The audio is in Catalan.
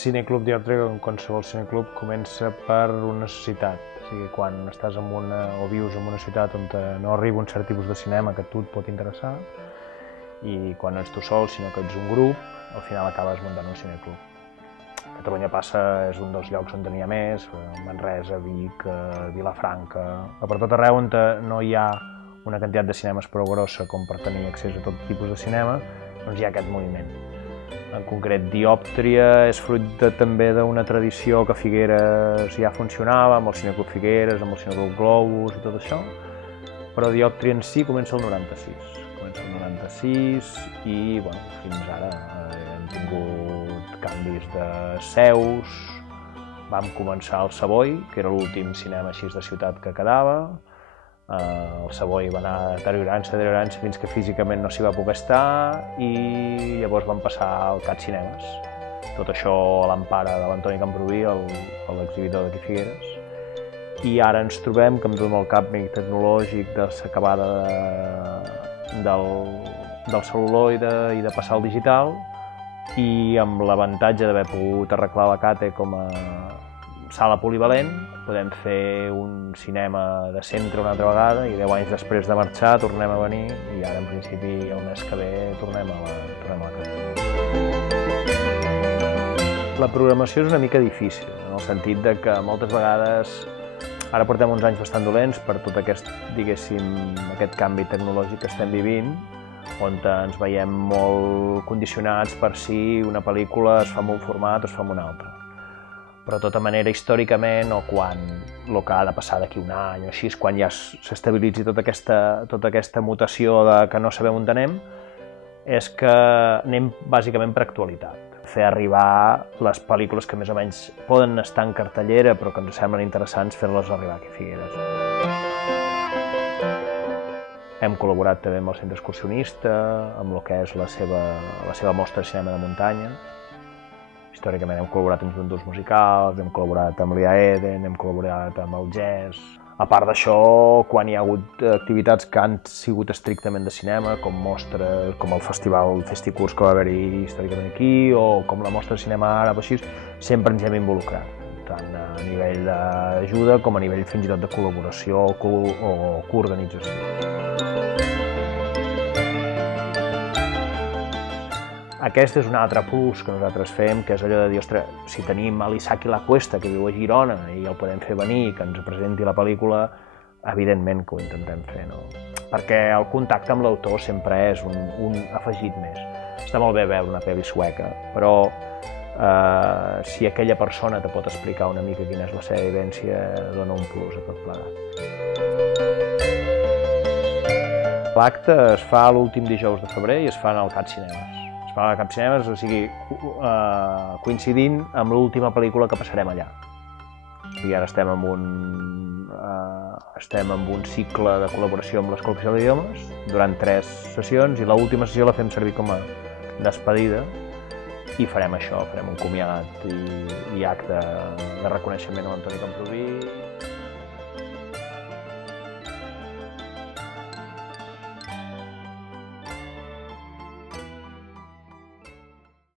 cineclub Dioptre, com qualsevol cineclub, comença per una necessitat. O sigui, quan estàs o vius en una ciutat on no arriba un cert tipus de cinema que a tu et pot interessar, i quan no ets tu sol, sinó que ets un grup, al final acabes muntant un cineclub. Catalunya Passa és un dels llocs on n'hi ha més, Manresa, Vic, Vilafranca, per tot arreu on no hi ha una quantitat de cinemes prou grossa com per tenir accés a tot tipus de cinema, doncs hi ha aquest moviment. En concret, Diòptria és fruit també d'una tradició que a Figueres ja funcionava, amb el Cineclub Figueres, amb el Cineclub Globus i tot això, però Diòptria en si comença el 96. Comença el 96 i, bueno, fins ara hem tingut canvis de seus. Vam començar al Savoy, que era l'últim cinema així de ciutat que quedava. El Savoy va anar deteriorant-se fins que físicament no s'hi va poder estar i llavors vam passar al CAT Cinemes. Tot això a l'empara de l'Antoni Camproví, l'exhibidor d'aquí Figueres. I ara ens trobem que amb tot el canvi tecnològic de l'acabada del cel·luloide i de passar al digital, i amb l'avantatge d'haver pogut arreglar la CATE com a sala polivalent, podem fer un cinema de centre una altra vegada i 10 anys després de marxar tornem a venir i ara en principi el mes que ve tornem a la CATE. La programació és una mica difícil, en el sentit de que moltes vegades ara portem uns anys bastant dolents per tot aquest, diguéssim, aquest canvi tecnològic que estem vivint, on ens veiem molt condicionats per si una pel·lícula es fa en un format o es fa en un altre. Però de tota manera, històricament, o quan el que ha de passar d'aquí un any o així, quan ja s'estabilitzi tota aquesta mutació de que no sabem on anem, és que anem bàsicament per actualitat. Fer arribar les pel·lícules que més o menys poden estar en cartellera però que ens semblen interessants, fer-les arribar aquí a Figueres. Hem col·laborat també amb el Centre Excursionista, amb el que és la seva mostra de cinema de muntanya. Històricament hem col·laborat amb Joventuts Musicals, hem col·laborat amb l'IA Eden, hem col·laborat amb el Jazz. A part d'això, quan hi ha hagut activitats que han sigut estrictament de cinema, com mostres, com el festival Festicurs que va haver-hi històricament aquí, o com la mostra de cinema àrab, així, sempre ens hem involucrat, tant a nivell d'ajuda com a nivell fins i tot de col·laboració o coorganització. Aquest és un altre plus que nosaltres fem, que és allò de dir, ostres, si tenim l'Isaki Lacuesta, que viu a Girona, i el podem fer venir, que ens presenti la pel·lícula, evidentment que ho intentem fer, no? Perquè el contacte amb l'autor sempre és un afegit més. Està molt bé veure una pel·li sueca, però si aquella persona te pot explicar una mica quina és la seva vivència, dona un plus a tot plegat. L'acte es fa l'últim dijous de febrer i es fa al CAT Cinemes. Es fa al CAT Cinemes, o sigui, coincidint amb l'última pel·lícula que passarem allà. I ara estem en un cicle de col·laboració amb l'Escola Oficial d'Idiomes durant 3 sessions i l'última sessió la fem servir com a despedida i farem això, farem un comiat i acte de reconeixement a l'Antoni Camproví.